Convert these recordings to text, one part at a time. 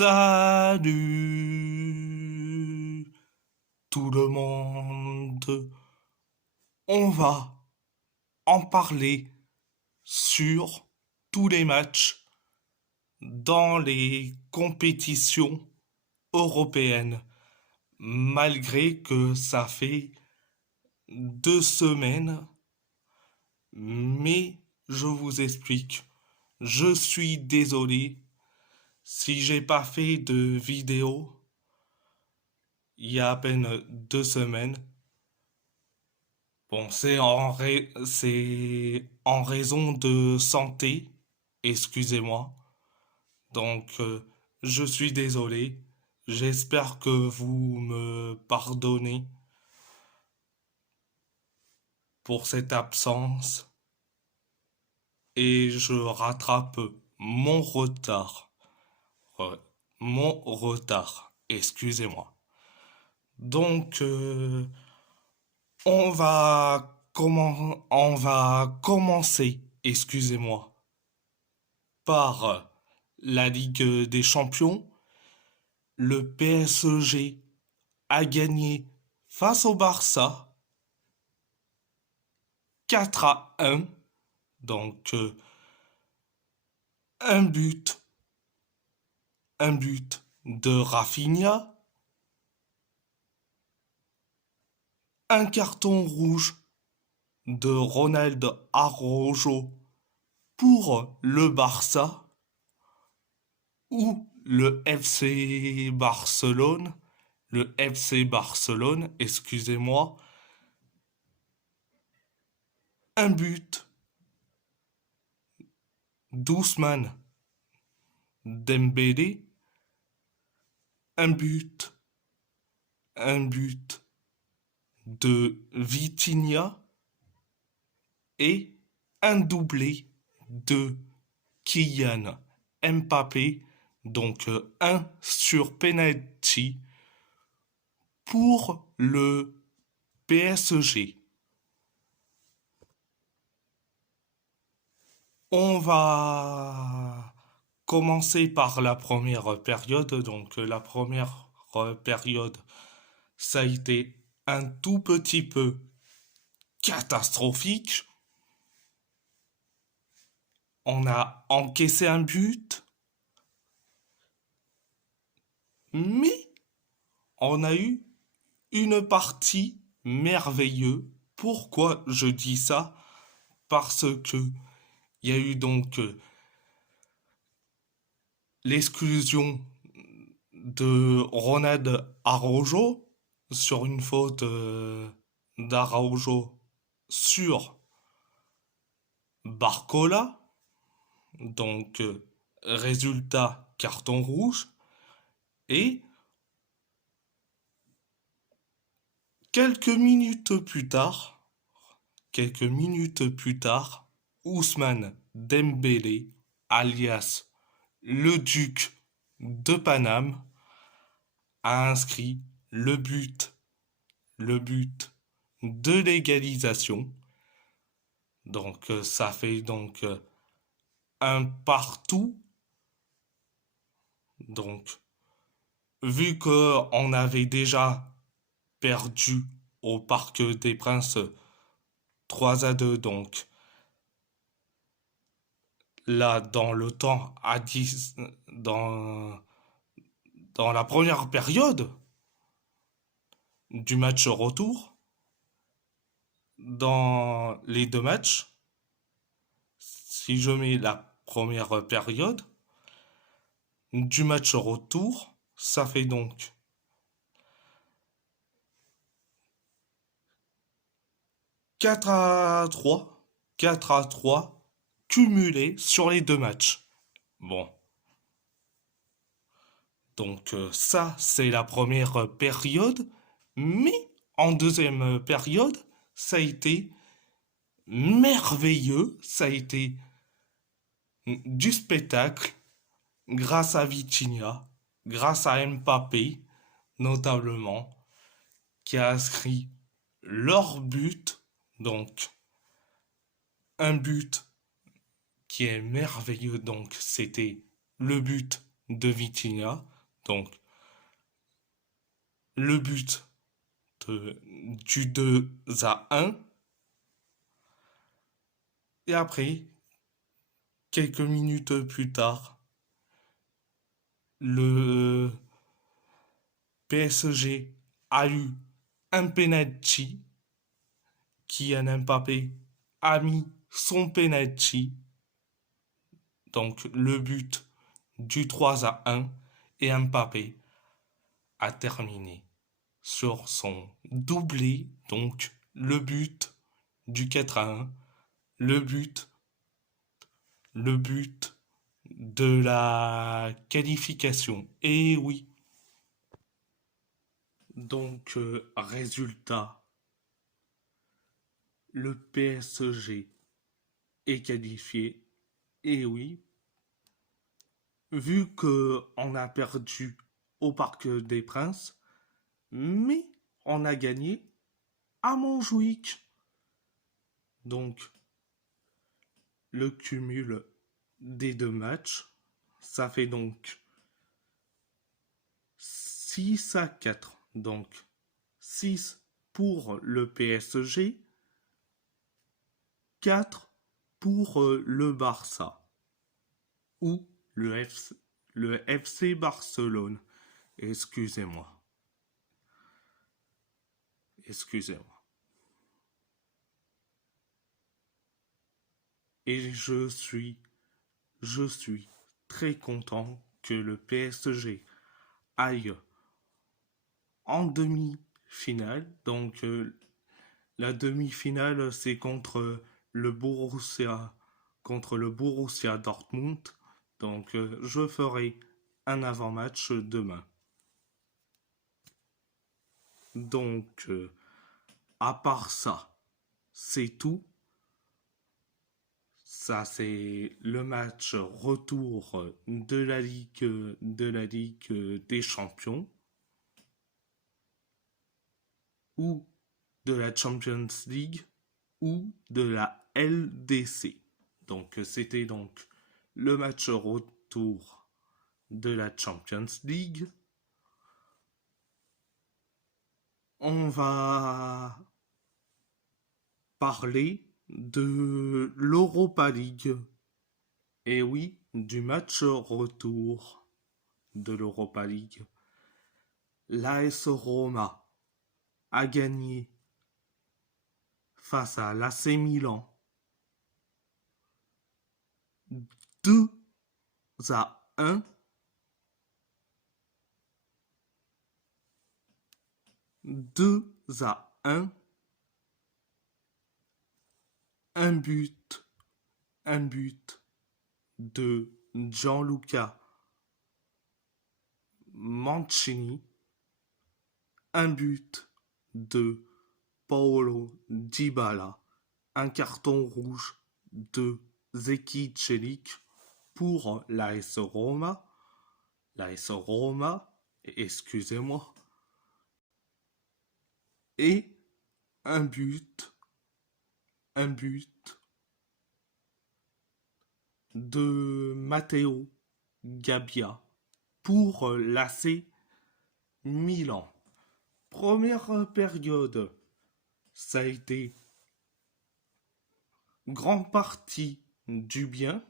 Salut tout le monde. On va en parler sur tous les matchs dans les compétitions européennes, malgré que ça fait 2 semaines. Mais je vous explique. Je suis désolé si j'ai pas fait de vidéo il y a à peine 2 semaines. Bon, c'est en raison de santé, excusez-moi. Donc, je suis désolé. J'espère que vous me pardonnez pour cette absence et je rattrape mon retard. Ouais, mon retard, excusez-moi. Donc, on va commencer, excusez-moi, par la Ligue des Champions. Le PSG a gagné face au Barça 4-1. Donc un but, un but de Rafinha, un carton rouge de Ronald Araujo pour le Barça ou le FC Barcelone, excusez-moi, un but d'Ousmane Dembélé, un but, un but de Vitinha et un doublé de Kylian Mbappé, donc un sur penalty pour le PSG. On va commencer par la première période. Donc la première période, ça a été un tout petit peu catastrophique. On a encaissé un but, mais on a eu une partie merveilleuse. Pourquoi je dis ça? Parce que il y a eu donc l'exclusion de Ronald Araujo sur une faute d'Araujo sur Barcola. Donc, résultat, carton rouge. Et quelques minutes plus tard, quelques minutes plus tard, Ousmane Dembélé, alias le duc de Paname, a inscrit le but de l'égalisation. Donc ça fait donc un partout. Donc vu que on avait déjà perdu au Parc des Princes 3-2, donc là dans le temps à 10 dans la première période du match retour, dans les deux matchs, si je mets la première période du match retour, ça fait donc 4-3, 4-3 cumulés sur les deux matchs. Bon, donc ça c'est la première période, mais en deuxième période, ça a été merveilleux, ça a été du spectacle grâce à Vitinha, grâce à Mbappé notablement, qui a inscrit leur but, donc un but qui est merveilleux, donc c'était le but de Vitinha. Donc, le but du 2-1. Et après, quelques minutes plus tard, le PSG a eu un penalty. Kylian Mbappé a mis son penalty. Donc, le but du 3-1. Et Mbappé a terminé sur son doublé, donc le but du 4-1, le but, le but de la qualification. Et oui, donc résultat, le PSG est qualifié. Et oui, vu que on a perdu au Parc des Princes, mais on a gagné à Montjuic. Donc, le cumul des deux matchs, ça fait donc 6-4. Donc, 6 pour le PSG, 4 pour le Barça ou le FC Barcelone. Excusez-moi. Excusez-moi. Et je suis très content que le PSG aille en demi-finale. Donc, la demi-finale, c'est contre le Borussia Dortmund. Donc, je ferai un avant-match demain. Donc, à part ça, c'est tout. Ça, c'est le match retour de la Ligue des Champions ou de la Champions League ou de la LDC. Donc, c'était donc le match retour de la Champions League. On va parler de l'Europa League. Et oui, du match retour de l'Europa League. L'AS Roma a gagné face à l'AC Milan 2-1. 2-1. Un but de Gianluca Mancini, un but de Paolo Dybala, un carton rouge de Zeki Celik pour l'AS Roma. L'AS Roma, excusez-moi. Et un but de Matteo Gabbia pour l'AC Milan. Première période, ça a été grande partie du bien.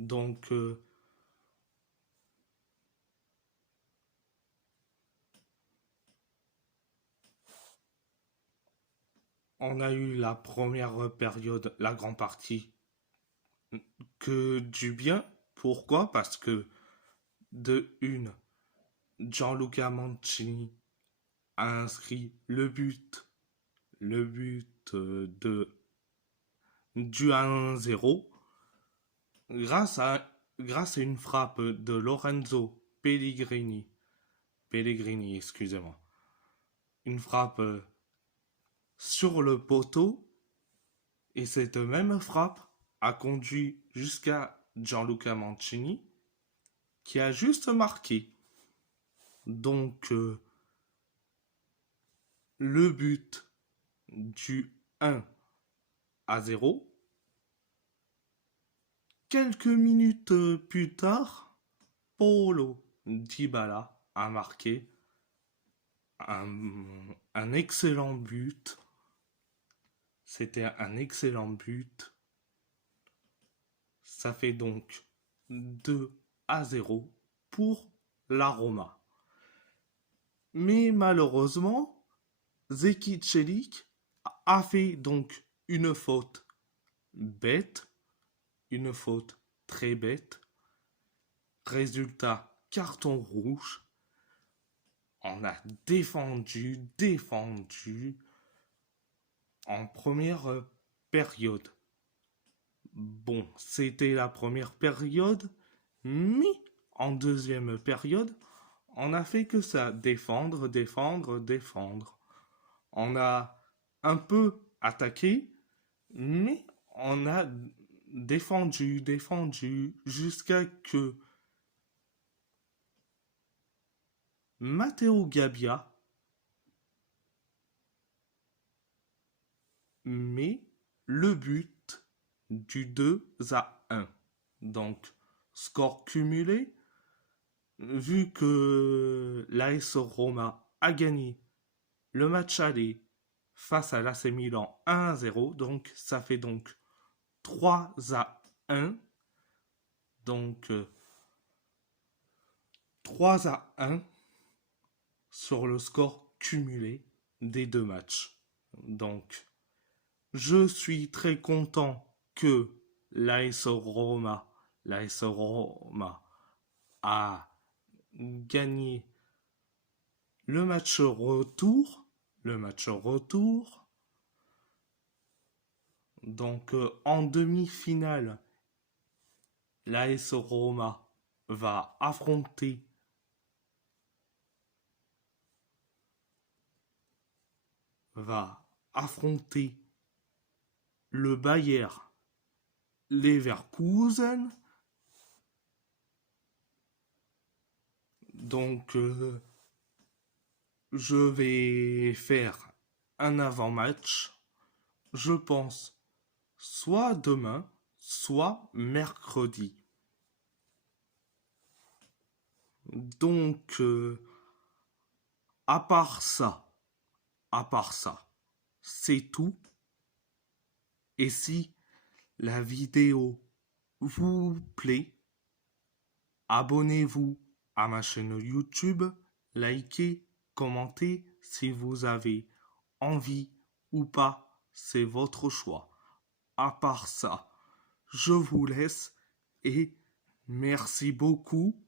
Donc, on a eu la première période, la grande partie, que du bien. Pourquoi? Parce que de une, Gianluca Mancini a inscrit le but du 1-0 grâce à une frappe de Lorenzo Pellegrini. Pellegrini, excusez-moi. Une frappe sur le poteau, et cette même frappe a conduit jusqu'à Gianluca Mancini qui a juste marqué. Donc, le but du 1-0 Quelques minutes plus tard, Paulo Dybala a marqué un excellent but. C'était un excellent but. Ça fait donc 2-0 pour la Roma. Mais malheureusement, Zeki Celik a fait donc une faute bête, une faute très bête. Résultat, carton rouge. On a défendu en première période. Bon, c'était la première période, mais en deuxième période, on n'a fait que ça, défendre. On a un peu attaqué, mais on a défendu, jusqu'à que Matteo Gabbia met le but du 2-1. Donc, score cumulé, vu que l'AS Roma a gagné le match aller face à l'AC Milan 1-0, donc ça fait donc 3-1. Donc 3-1 sur le score cumulé des deux matchs. Donc je suis très content que l'AS Roma a gagné le match retour. Donc en demi-finale, l'AS Roma va affronter le Bayer Leverkusen. Donc je vais faire un avant-match, je pense, soit demain, soit mercredi. Donc, à part ça, c'est tout. Et si la vidéo vous plaît, abonnez-vous à ma chaîne YouTube, likez, commentez si vous avez envie ou pas, c'est votre choix. À part ça, je vous laisse et merci beaucoup